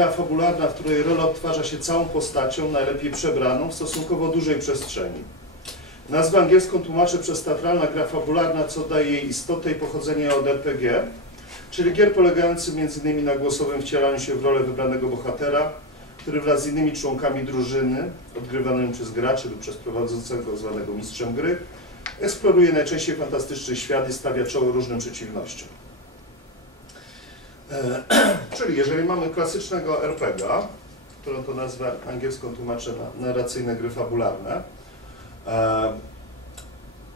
gra fabularna, w której rola odtwarza się całą postacią, najlepiej przebraną, w stosunkowo dużej przestrzeni. Nazwę angielską tłumaczę przez teatralna gra fabularna, co daje jej istotę i pochodzenie od RPG, czyli gier polegających m.in. na głosowym wcielaniu się w rolę wybranego bohatera, który wraz z innymi członkami drużyny, odgrywanymi przez graczy lub przez prowadzącego zwanego mistrzem gry, eksploruje najczęściej fantastyczny świat i stawia czoło różnym przeciwnościom. E, czyli jeżeli mamy klasycznego RPG, którą to nazwę angielską tłumaczę na narracyjne gry fabularne, e,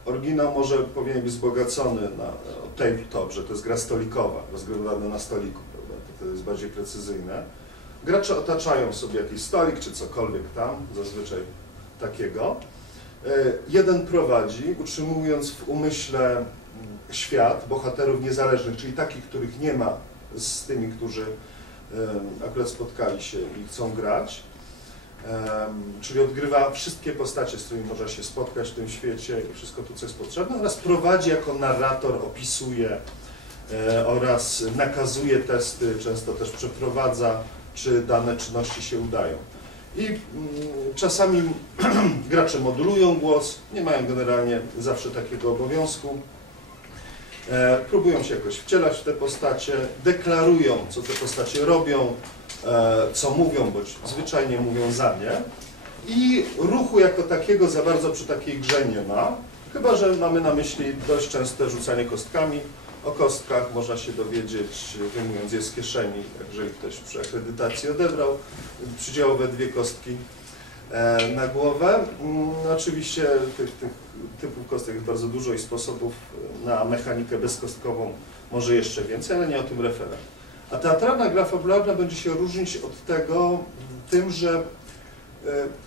oryginał może powinien być wzbogacony na tabletop, że to jest gra stolikowa, rozgrywana na stoliku, prawda? To, jest bardziej precyzyjne. Gracze otaczają sobie jakiś stolik czy cokolwiek tam, zazwyczaj takiego. E, jeden prowadzi, utrzymując w umyśle mm, świat bohaterów niezależnych, czyli takich, których nie ma z tymi, którzy akurat spotkali się i chcą grać. Czyli odgrywa wszystkie postacie, z którymi można się spotkać w tym świecie i wszystko to, co jest potrzebne, oraz prowadzi jako narrator, opisuje e, oraz nakazuje testy, często też przeprowadza, czy dane czynności się udają. I mm, czasami gracze modulują głos, nie mają generalnie zawsze takiego obowiązku. E, próbują się jakoś wcielać w te postacie, deklarują, co te postacie robią, e, co mówią, bądź zwyczajnie mówią za nie. I ruchu jako takiego za bardzo przy takiej grze nie ma, chyba że mamy na myśli dość częste rzucanie kostkami. O kostkach można się dowiedzieć, wyjmując je z kieszeni, jeżeli ktoś przy akredytacji odebrał przydziałowe dwie kostki na głowę. Mm, oczywiście tych, tych typów kostek jest bardzo dużo i sposobów na mechanikę bezkostkową może jeszcze więcej, ale nie o tym referat. A teatralna gra fabularna będzie się różnić od tego tym, że e,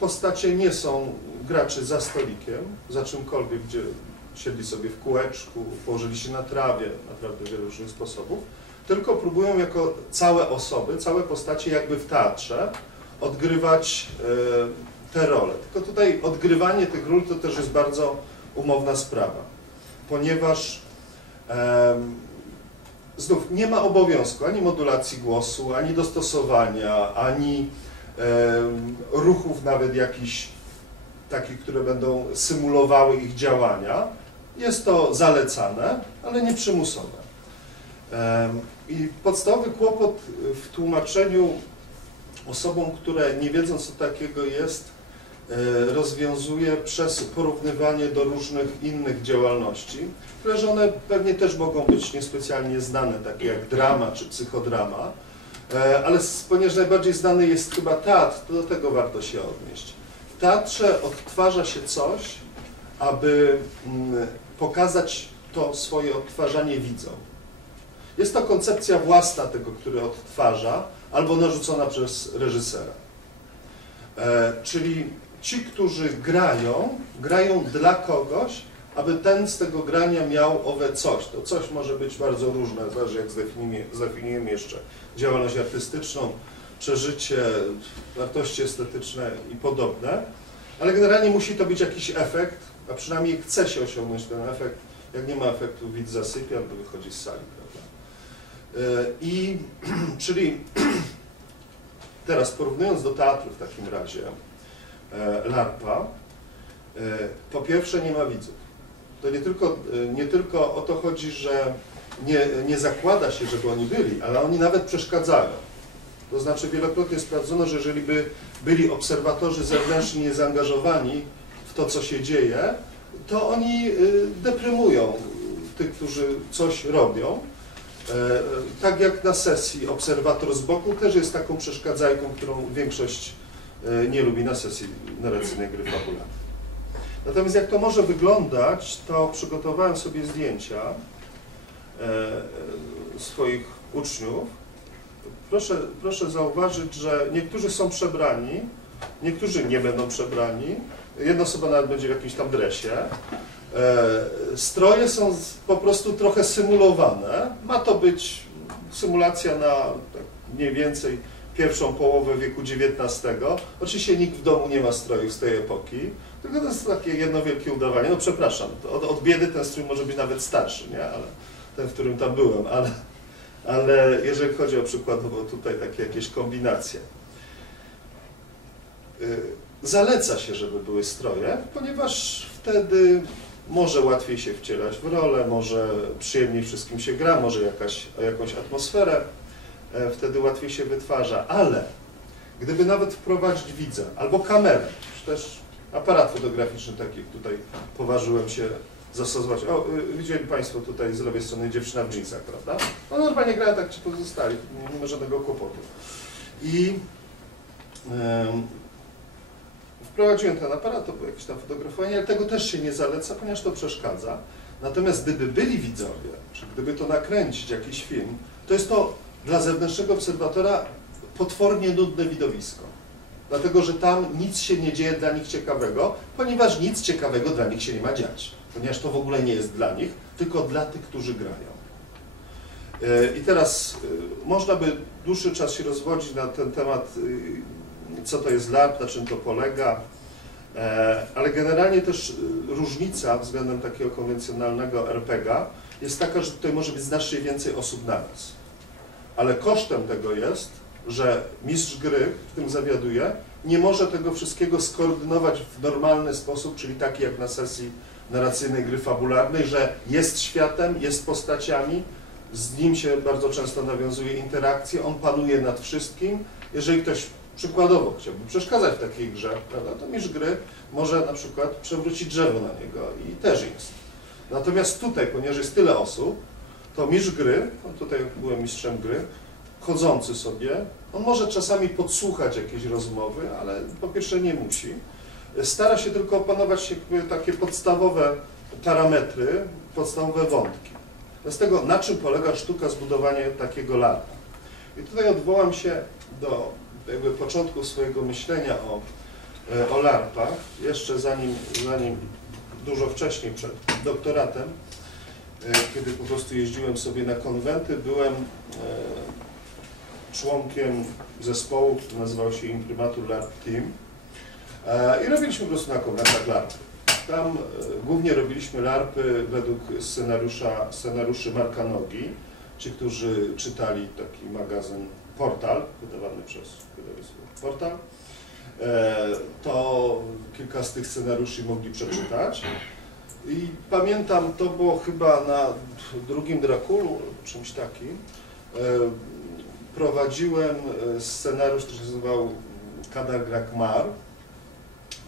postacie nie są graczy za stolikiem, za czymkolwiek, gdzie siedli sobie w kółeczku, położyli się na trawie, naprawdę wiele różnych sposobów, tylko próbują jako całe osoby, całe postacie jakby w teatrze odgrywać e, te role. Tylko tutaj odgrywanie tych ról to też jest bardzo umowna sprawa, ponieważ znów nie ma obowiązku ani modulacji głosu, ani dostosowania, ani ruchów nawet jakichś takich, które będą symulowały ich działania. Jest to zalecane, ale nie przymusowe. I podstawowy kłopot w tłumaczeniu osobom, które nie wiedzą, co takiego jest, E, rozwiązuje przez porównywanie do różnych innych działalności, które one pewnie też mogą być niespecjalnie znane, takie jak drama czy psychodrama, e, ale ponieważ najbardziej znany jest chyba teatr, to do tego warto się odnieść. W teatrze odtwarza się coś, aby mm, pokazać to swoje odtwarzanie widzom. Jest to koncepcja własna tego, który odtwarza, albo narzucona przez reżysera. E, czyli ci, którzy grają, grają dla kogoś, aby ten z tego grania miał owe coś. To coś może być bardzo różne, zależy jak zdefiniujemy, jeszcze działalność artystyczną, przeżycie, wartości estetyczne i podobne, ale generalnie musi to być jakiś efekt, a przynajmniej chce się osiągnąć ten efekt. Jak nie ma efektu, widz zasypia albo wychodzi z sali. Prawda? E, I czyli teraz porównując do teatru w takim razie, E, LARPA, e, po pierwsze nie ma widzów. To nie tylko, nie tylko o to chodzi, że nie, nie zakłada się, żeby oni byli, ale oni nawet przeszkadzają. To znaczy wielokrotnie sprawdzono, że jeżeli by byli obserwatorzy zewnętrzni niezaangażowani w to, co się dzieje, to oni deprymują tych, którzy coś robią. Tak jak na sesji obserwator z boku też jest taką przeszkadzajką, którą większość E, nie lubi na sesji narracyjnej gry fabularnej. Natomiast jak to może wyglądać, to przygotowałem sobie zdjęcia e, swoich uczniów. Proszę, proszę zauważyć, że niektórzy są przebrani, niektórzy nie będą przebrani. Jedna osoba nawet będzie w jakimś tam dresie. E, stroje są po prostu trochę symulowane. Ma to być symulacja na tak mniej więcej pierwszą połowę wieku XIX. Oczywiście nikt w domu nie ma strojów z tej epoki, tylko to jest takie jedno wielkie udawanie. No przepraszam, od, od biedy ten strój może być nawet starszy, nie? Ale ten, w którym tam byłem, ale, ale jeżeli chodzi o przykładowo tutaj takie jakieś kombinacje. Y, Zaleca się, żeby były stroje, ponieważ wtedy może łatwiej się wcielać w rolę, może przyjemniej wszystkim się gra, może jakaś, jakąś atmosferę e, wtedy łatwiej się wytwarza, ale gdyby nawet wprowadzić widza albo kamerę, czy też aparat fotograficzny, taki tutaj poważyłem się zastosować. O, y, widzieli Państwo tutaj z lewej strony dziewczyna w jeansach, prawda? No normalnie gra tak ci pozostali, nie ma żadnego kłopotu. I em, wprowadziłem ten aparat, to było jakieś tam fotografowanie, ale tego też się nie zaleca, ponieważ to przeszkadza. Natomiast gdyby byli widzowie, czy gdyby to nakręcić, jakiś film, to jest to dla zewnętrznego obserwatora potwornie nudne widowisko. Dlatego, że tam nic się nie dzieje dla nich ciekawego, ponieważ nic ciekawego dla nich się nie ma dziać. Ponieważ to w ogóle nie jest dla nich, tylko dla tych, którzy grają. E, I teraz e, można by dłuższy czas się rozwodzić na ten temat, e, co to jest LARP, na czym to polega, E, ale generalnie też e, różnica względem takiego konwencjonalnego RPG jest taka, że tutaj może być znacznie więcej osób naraz. Ale kosztem tego jest, że mistrz gry, w tym zawiaduje, nie może tego wszystkiego skoordynować w normalny sposób, czyli taki jak na sesji narracyjnej gry fabularnej, że jest światem, jest postaciami, z nim się bardzo często nawiązuje interakcje, on panuje nad wszystkim. Jeżeli ktoś przykładowo chciałby przeszkadzać w takiej grze, prawda, to mistrz gry może na przykład przewrócić drzewo na niego i też jest. Natomiast tutaj, ponieważ jest tyle osób, to mistrz gry, on tutaj byłem mistrzem gry, chodzący sobie, on może czasami podsłuchać jakieś rozmowy, ale po pierwsze nie musi. Stara się tylko opanować takie podstawowe parametry, podstawowe wątki. Z tego, na czym polega sztuka zbudowania takiego lata. I tutaj odwołam się do jakby początku swojego myślenia o, e, o larpach, jeszcze zanim, zanim dużo wcześniej, przed doktoratem, e, kiedy po prostu jeździłem sobie na konwenty, byłem e, członkiem zespołu, który nazywał się Imprimatur LARP Team i robiliśmy po prostu na konwentach larpy. Tam głównie robiliśmy larpy według scenariusza, scenariuszy Marka Nogi, ci, którzy czytali taki magazyn Portal, wydawany przez wydawnictwo Portal, to kilka z tych scenariuszy mogli przeczytać. I pamiętam, to było chyba na drugim Drakulu, czymś takim, prowadziłem scenariusz, który się nazywał Kadar Grakmar,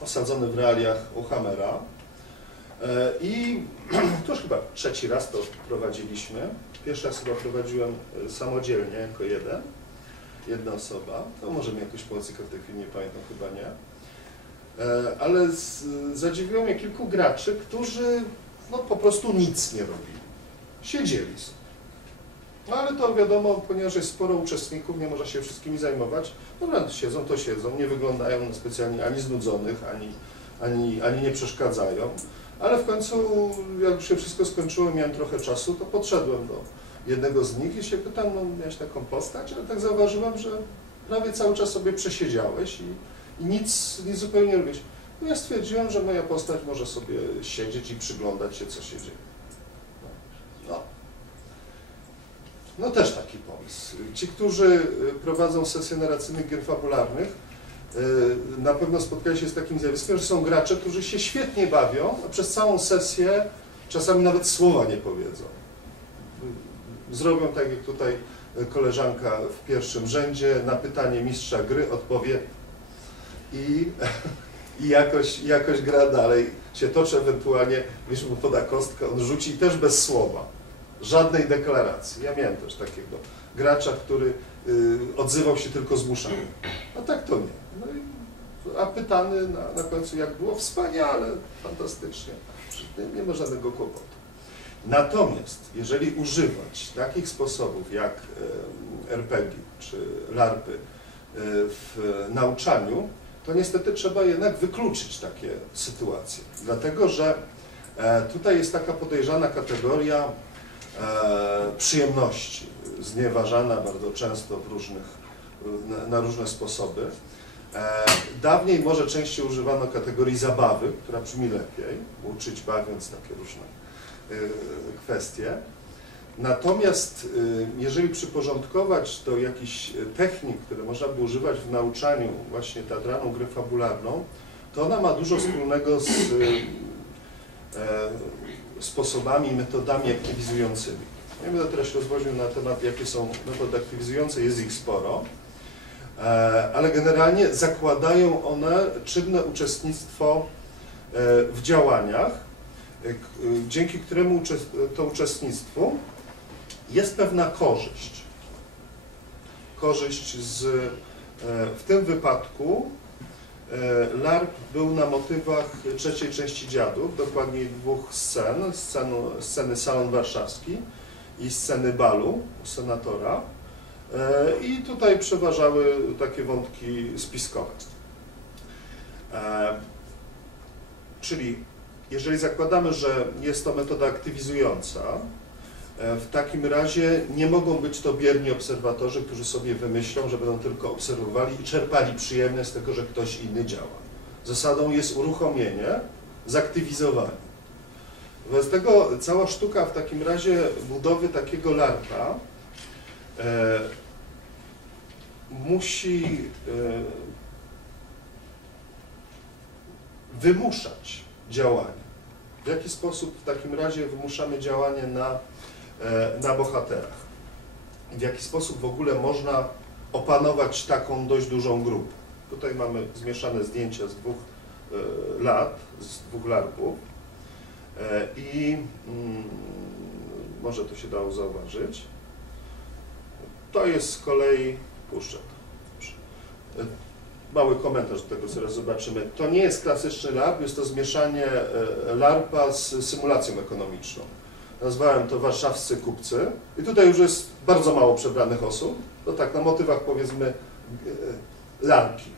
osadzony w realiach Ohamera. I to już chyba trzeci raz to prowadziliśmy. Pierwszy raz chyba prowadziłem samodzielnie jako jeden, jedna osoba. To może mi jakoś pomocy, w tej chwili nie pamiętam, chyba nie. Ale z, zadziwiło mnie kilku graczy, którzy no, po prostu nic nie robili. Siedzieli. No ale to wiadomo, ponieważ jest sporo uczestników, nie można się wszystkimi zajmować. Dobra, siedzą to siedzą, nie wyglądają specjalnie ani znudzonych, ani, ani, ani nie przeszkadzają. Ale w końcu, jak już się wszystko skończyło, miałem trochę czasu, to podszedłem do jednego z nich i się pytam, no miałeś taką postać, ale tak zauważyłem, że prawie cały czas sobie przesiedziałeś i, i nic, nic zupełnie nie robić. No ja stwierdziłem, że moja postać może sobie siedzieć i przyglądać się, co się dzieje. No, no. też taki pomysł. Ci, którzy prowadzą sesje narracyjnych gier fabularnych, na pewno spotkali się z takim zjawiskiem, że są gracze, którzy się świetnie bawią, a przez całą sesję czasami nawet słowa nie powiedzą. Zrobią tak, jak tutaj koleżanka w pierwszym rzędzie, na pytanie mistrza gry odpowie i, i jakoś, jakoś gra dalej się toczy, ewentualnie, wiesz, mu poda kostkę, on rzuci też bez słowa, żadnej deklaracji. Ja miałem też takiego gracza, który y, odzywał się tylko zmuszaniem, a tak to nie. No i, a pytany na, na końcu jak było? Wspaniale, fantastycznie, nie, nie ma żadnego kłopotu. Natomiast jeżeli używać takich sposobów jak RPG czy LARPy w nauczaniu, to niestety trzeba jednak wykluczyć takie sytuacje. Dlatego, że tutaj jest taka podejrzana kategoria przyjemności, znieważana bardzo często w różnych, na różne sposoby. Dawniej może częściej używano kategorii zabawy, która brzmi lepiej, uczyć bawiąc takie różne kwestie. Natomiast y, jeżeli przyporządkować do jakichś y, technik, które można by używać w nauczaniu właśnie teatralną grę fabularną, to ona ma dużo wspólnego z y, e, sposobami metodami aktywizującymi. Nie będę teraz rozwodził na temat, jakie są metody aktywizujące, jest ich sporo, e, ale generalnie zakładają one czynne uczestnictwo e, w działaniach, dzięki któremu to uczestnictwu jest pewna korzyść. Korzyść z, e, w tym wypadku e, LARP był na motywach trzeciej części Dziadów, dokładniej dwóch scen, scenu, sceny Salon Warszawski i sceny balu senatora. E, I tutaj przeważały takie wątki spiskowe. Czyli jeżeli zakładamy, że jest to metoda aktywizująca, e, w takim razie nie mogą być to bierni obserwatorzy, którzy sobie wymyślą, że będą tylko obserwowali i czerpali przyjemność z tego, że ktoś inny działa. Zasadą jest uruchomienie, zaktywizowanie. Wobec tego cała sztuka w takim razie budowy takiego larpa e, musi e, wymuszać działanie. W jaki sposób w takim razie wymuszamy działanie na, e, na bohaterach? W jaki sposób w ogóle można opanować taką dość dużą grupę? Tutaj mamy zmieszane zdjęcia z dwóch e, lat, z dwóch larpów e, i mm, może to się dało zauważyć. To jest z kolei, puszczę to. Mały komentarz do tego, zaraz zobaczymy. To nie jest klasyczny LARP, jest to zmieszanie e, LARPa z symulacją ekonomiczną. Nazwałem to warszawscy kupcy i tutaj już jest bardzo mało przebranych osób. To tak na motywach powiedzmy e, lalki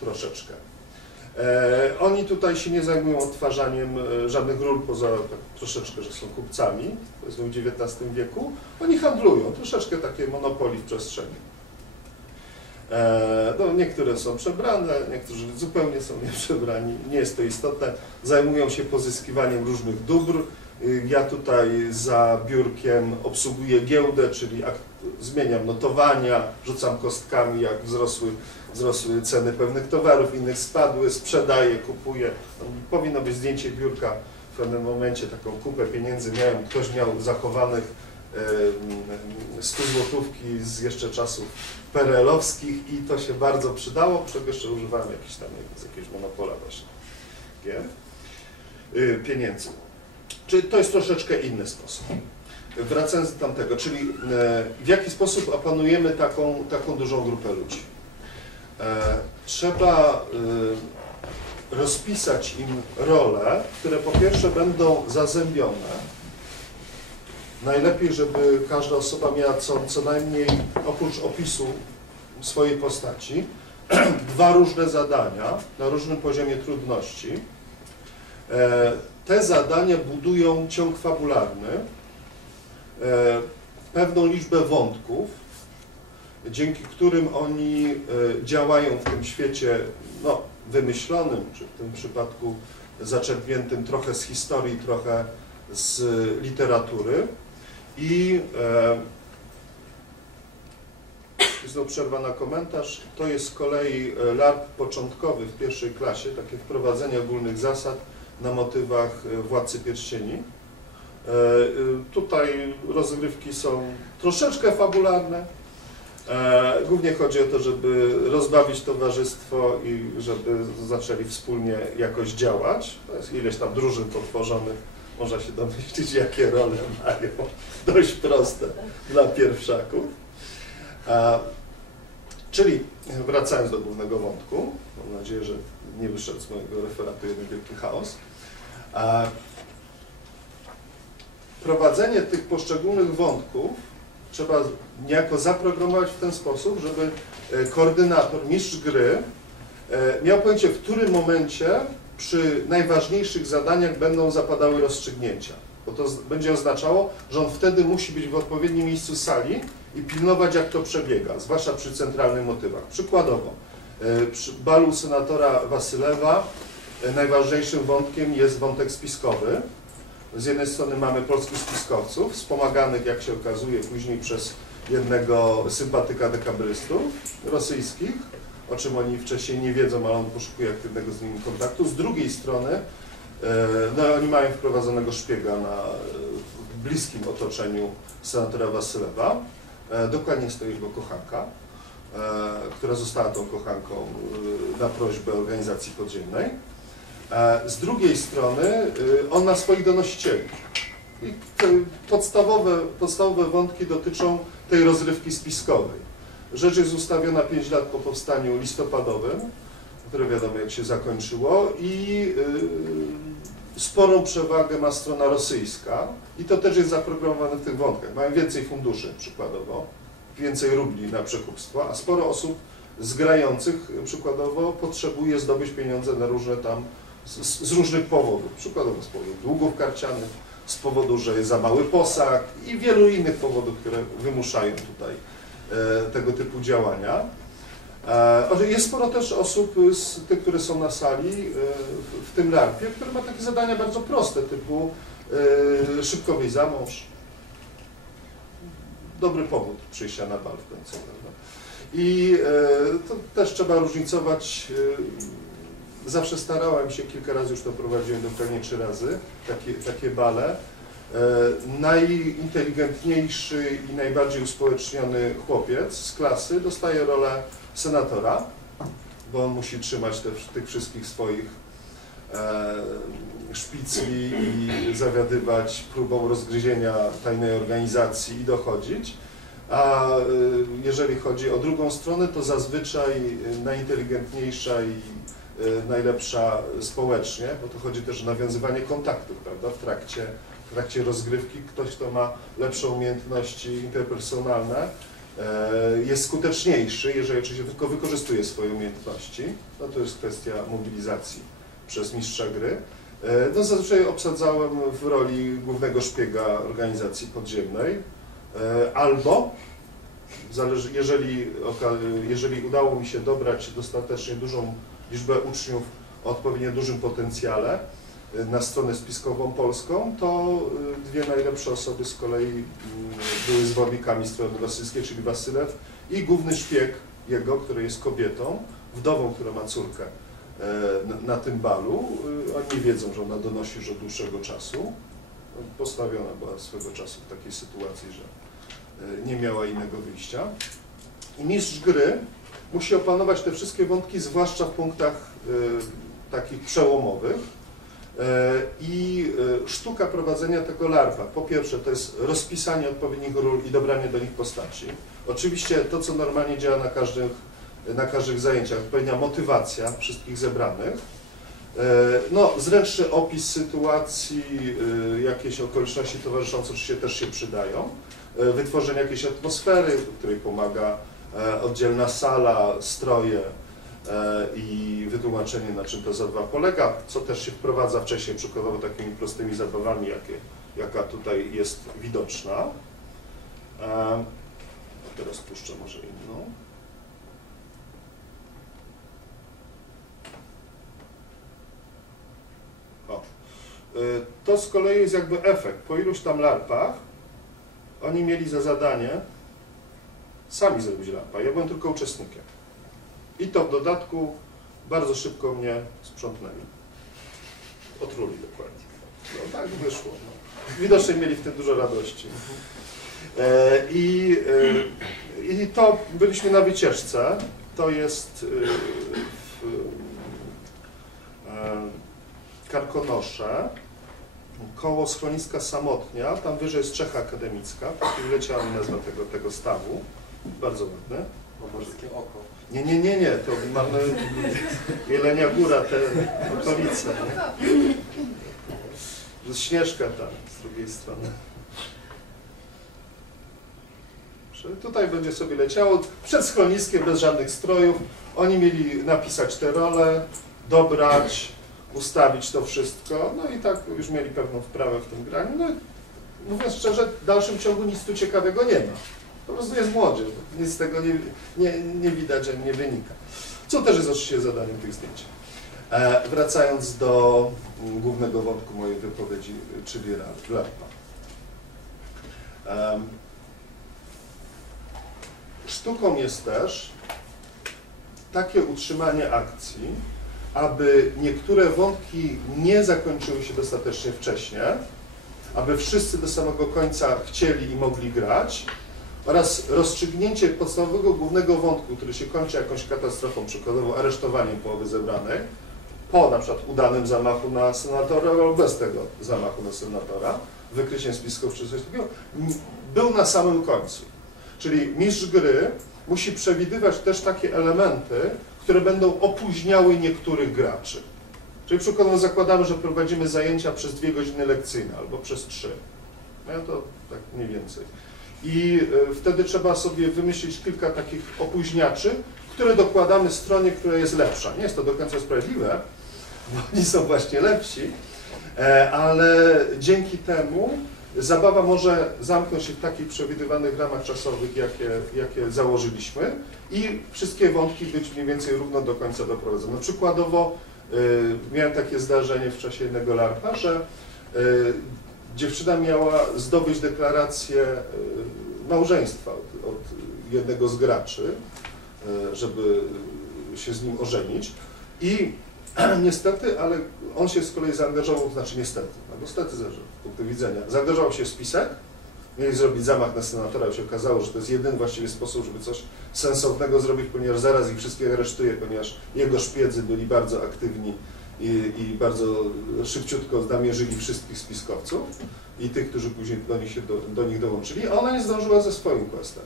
troszeczkę. E, oni tutaj się nie zajmują odtwarzaniem żadnych ról poza tak, troszeczkę, że są kupcami, powiedzmy w XIX wieku. Oni handlują, troszeczkę takie monopoli w przestrzeni. E, No, niektóre są przebrane, niektórzy zupełnie są nieprzebrani, nie jest to istotne. Zajmują się pozyskiwaniem różnych dóbr. Y, Ja tutaj za biurkiem obsługuję giełdę, czyli zmieniam notowania, rzucam kostkami, jak wzrosły, wzrosły ceny pewnych towarów, innych spadły, sprzedaję, kupuję. No, Powinno być zdjęcie biurka w pewnym momencie, taką kupę pieniędzy miałem, ktoś miał zachowanych 100 złotówki z jeszcze czasów PRL-owskich i to się bardzo przydało, czego jeszcze używałem jakiś tam z jakiegoś monopola właśnie gier, y, pieniędzy. Czyli to jest troszeczkę inny sposób. Wracając do tamtego, czyli e, w jaki sposób opanujemy taką, taką dużą grupę ludzi? E, Trzeba y, rozpisać im role, które po pierwsze będą zazębione, Najlepiej, żeby każda osoba miała co, co najmniej, oprócz opisu swojej postaci, dwa różne zadania na różnym poziomie trudności. E, Te zadania budują ciąg fabularny, e, pewną liczbę wątków, dzięki którym oni e, działają w tym świecie no, wymyślonym, czy w tym przypadku zaczerpniętym trochę z historii, trochę z literatury. I e, znowu przerwa na komentarz. To jest z kolei e, LARP początkowy w pierwszej klasie, takie wprowadzenie ogólnych zasad na motywach e, Władcy Pierścieni. E, e, Tutaj rozgrywki są troszeczkę fabularne. Głównie chodzi o to, żeby rozbawić towarzystwo i żeby zaczęli wspólnie jakoś działać. To jest ileś tam drużyn potworzonych można się domyślić, jakie role mają. Dość proste dla pierwszaków. Czyli wracając do głównego wątku, mam nadzieję, że nie wyszedł z mojego referatu jeden wielki chaos. Prowadzenie tych poszczególnych wątków trzeba niejako zaprogramować w ten sposób, żeby e, koordynator, mistrz gry e, miał pojęcie, w którym momencie przy najważniejszych zadaniach będą zapadały rozstrzygnięcia. Bo to będzie oznaczało, że on wtedy musi być w odpowiednim miejscu sali i pilnować, jak to przebiega, zwłaszcza przy centralnych motywach. Przykładowo, e, przy balu senatora Wasylewa e, najważniejszym wątkiem jest wątek spiskowy, Z jednej strony mamy polskich spiskowców, wspomaganych, jak się okazuje, później przez jednego sympatyka dekabrystów rosyjskich, o czym oni wcześniej nie wiedzą, ale on poszukuje aktywnego z nimi kontaktu. Z drugiej strony, e, no oni mają wprowadzonego szpiega na, e, w bliskim otoczeniu senatora Wasylewa. E, Dokładnie jest to jego kochanka, która została tą kochanką na prośbę organizacji podziemnej. Z drugiej strony on ma swoich donosicieli. I podstawowe, podstawowe wątki dotyczą tej rozrywki spiskowej. Rzecz jest ustawiona 5 lat po powstaniu listopadowym, które wiadomo jak się zakończyło i y, sporą przewagę ma strona rosyjska i to też jest zaprogramowane w tych wątkach. Mają więcej funduszy przykładowo, więcej rubli na przekupstwo, a sporo osób zgrających przykładowo potrzebuje zdobyć pieniądze na różne tam z, z różnych powodów, przykładowo z powodu długów karcianych, z powodu, że jest za mały posag i wielu innych powodów, które wymuszają tutaj tego typu działania. E, Jest sporo też osób z tych, które są na sali, e, w- tym larpie, które ma takie zadania bardzo proste, typu e, szybko wyjść za mąż, dobry powód przyjścia na bal w końcu. Prawda? I e, to też trzeba różnicować. e, Zawsze starałem się, kilka razy już to prowadziłem, dokładnie trzy razy, takie, takie bale. E, najinteligentniejszy i najbardziej uspołeczniony chłopiec z klasy dostaje rolę senatora, bo on musi trzymać te, tych wszystkich swoich e, szpicli i zawiadywać próbą rozgryzienia tajnej organizacji i dochodzić. A y, jeżeli chodzi o drugą stronę, to zazwyczaj najinteligentniejsza i y, najlepsza społecznie, bo to chodzi też o nawiązywanie kontaktów, prawda, w trakcie, w trakcie rozgrywki. Ktoś, kto ma lepsze umiejętności interpersonalne, e, jest skuteczniejszy, jeżeli oczywiście tylko wykorzystuje swoje umiejętności. No to jest kwestia mobilizacji przez mistrza gry. E, No zazwyczaj obsadzałem w roli głównego szpiega organizacji podziemnej, E, albo jeżeli, jeżeli udało mi się dobrać dostatecznie dużą liczbę uczniów o odpowiednio dużym potencjale na stronę spiskową polską, to e, dwie najlepsze osoby z kolei mm, były zwołownikami strony rosyjskiej, czyli Wasylew i główny szpieg jego, który jest kobietą, wdową, która ma córkę e, na, tym balu. E, Oni wiedzą, że ona donosi już od dłuższego czasu. Postawiona była swego czasu w takiej sytuacji, że e, nie miała innego wyjścia. I mistrz gry musi opanować te wszystkie wątki, zwłaszcza w punktach e, takich przełomowych. E, I e, sztuka prowadzenia tego larpa, po pierwsze to jest rozpisanie odpowiednich ról i dobranie do nich postaci. Oczywiście to, co normalnie działa na każdych, na każdych zajęciach, odpowiednia motywacja wszystkich zebranych. E, No, zręczny opis sytuacji, jakieś okoliczności towarzyszące oczywiście też się przydają. Wytworzenie jakiejś atmosfery, której pomaga oddzielna sala, stroje i wytłumaczenie, na czym to zabawa polega, co też się wprowadza wcześniej, przykładowo takimi prostymi zabawami, jakie, jaka tutaj jest widoczna. E, Teraz puszczę może inną. O. Y, To z kolei jest jakby efekt. Po iluś tam larpach oni mieli za zadanie sami zrobić larpa. Ja byłem tylko uczestnikiem. I to w dodatku bardzo szybko mnie sprzątnęli. Otruli dokładnie. No tak wyszło. No. Widocznie mieli w tym dużo radości. E, I, e, I to byliśmy na wycieczce. To jest e, w e, Karkonosze, koło schroniska Samotnia, tam wyżej jest Czecha Akademicka, tak wyleciała mi nazwa tego, tego stawu, bardzo ładne. Pomorskie oko. Nie, nie, nie, nie, to mamy Jelenia Góra, te okolice, jest Śnieżka tam, z drugiej strony. Że Tutaj będzie sobie leciało, przed schroniskiem, bez żadnych strojów. Oni mieli napisać te role, dobrać, ustawić to wszystko, no i tak już mieli pewną wprawę w tym graniu. No, mówiąc szczerze, w dalszym ciągu nic tu ciekawego nie ma. Po prostu jest młodzież, nic z tego nie, nie, nie widać, nie wynika. Co też jest oczywiście zadaniem tych zdjęć. E, wracając do głównego wątku mojej wypowiedzi, czyli larpa. Em, Sztuką jest też takie utrzymanie akcji, aby niektóre wątki nie zakończyły się dostatecznie wcześnie, aby wszyscy do samego końca chcieli i mogli grać, oraz rozstrzygnięcie podstawowego głównego wątku, który się kończy jakąś katastrofą, przykładowo aresztowaniem połowy zebranej, po na przykład udanym zamachu na senatora albo bez tego zamachu na senatora, wykryciem spisków czy coś takiego, był na samym końcu. Czyli mistrz gry musi przewidywać też takie elementy, które będą opóźniały niektórych graczy. Czyli przykładowo zakładamy, że prowadzimy zajęcia przez dwie godziny lekcyjne albo przez trzy. No to tak mniej więcej. I y, wtedy trzeba sobie wymyślić kilka takich opóźniaczy, które dokładamy stronie, która jest lepsza. Nie jest to do końca sprawiedliwe, bo oni są właśnie lepsi, e, ale dzięki temu zabawa może zamknąć się w takich przewidywanych ramach czasowych, jakie, jakie założyliśmy i wszystkie wątki być mniej więcej równo do końca doprowadzone. Przykładowo y, miałem takie zdarzenie w czasie jednego larpa, że dziewczyna miała zdobyć deklarację y, małżeństwa od, od jednego z graczy, y, żeby się z nim ożenić. I niestety, ale on się z kolei zaangażował, znaczy niestety, albo stety zależy z punktu widzenia, zaangażował się w spisek, mieli zrobić zamach na senatora, się okazało, że to jest jedyny właściwy sposób, żeby coś sensownego zrobić, ponieważ zaraz ich wszystkich aresztuje, ponieważ jego szpiedzy byli bardzo aktywni i, i bardzo szybciutko namierzyli wszystkich spiskowców i tych, którzy później do nich, się do, do nich dołączyli, a ona nie zdążyła ze swoim questem.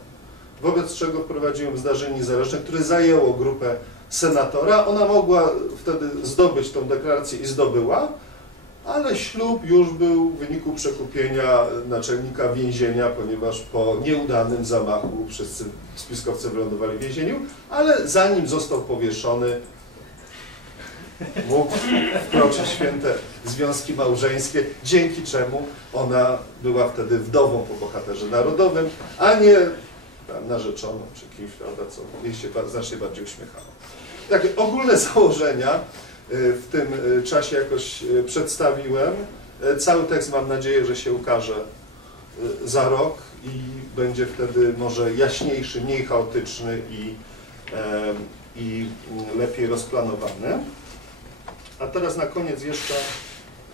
Wobec czego wprowadziłem zdarzenie niezależne, które zajęło grupę senatora. Ona mogła wtedy zdobyć tą deklarację i zdobyła, ale ślub już był w wyniku przekupienia naczelnika więzienia, ponieważ po nieudanym zamachu wszyscy spiskowcy wylądowali w więzieniu, ale zanim został powieszony, mógł wkroczyć święte związki małżeńskie, dzięki czemu ona była wtedy wdową po bohaterze narodowym, a nie tam, narzeczoną czy kimś, prawda, co jej się znacznie bardziej uśmiechało. Takie ogólne założenia y, w tym y, czasie jakoś y, przedstawiłem. Y, Cały tekst mam nadzieję, że się ukaże za rok i będzie wtedy może jaśniejszy, mniej chaotyczny i, i mm, lepiej rozplanowany. A teraz na koniec jeszcze,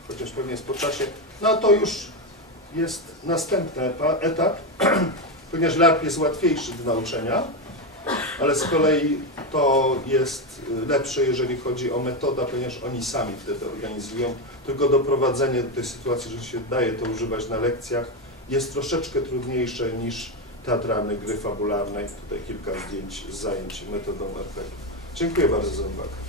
chociaż pewnie jest po czasie, no to już jest następny etap, ponieważ LARP jest łatwiejszy do nauczenia, ale z kolei to jest lepsze, jeżeli chodzi o metodę, ponieważ oni sami wtedy organizują. Tylko doprowadzenie do tej sytuacji, że się daje to używać na lekcjach, jest troszeczkę trudniejsze niż teatralne gry fabularne. Tutaj kilka zdjęć z zajęć metodą RPG. Dziękuję bardzo za uwagę.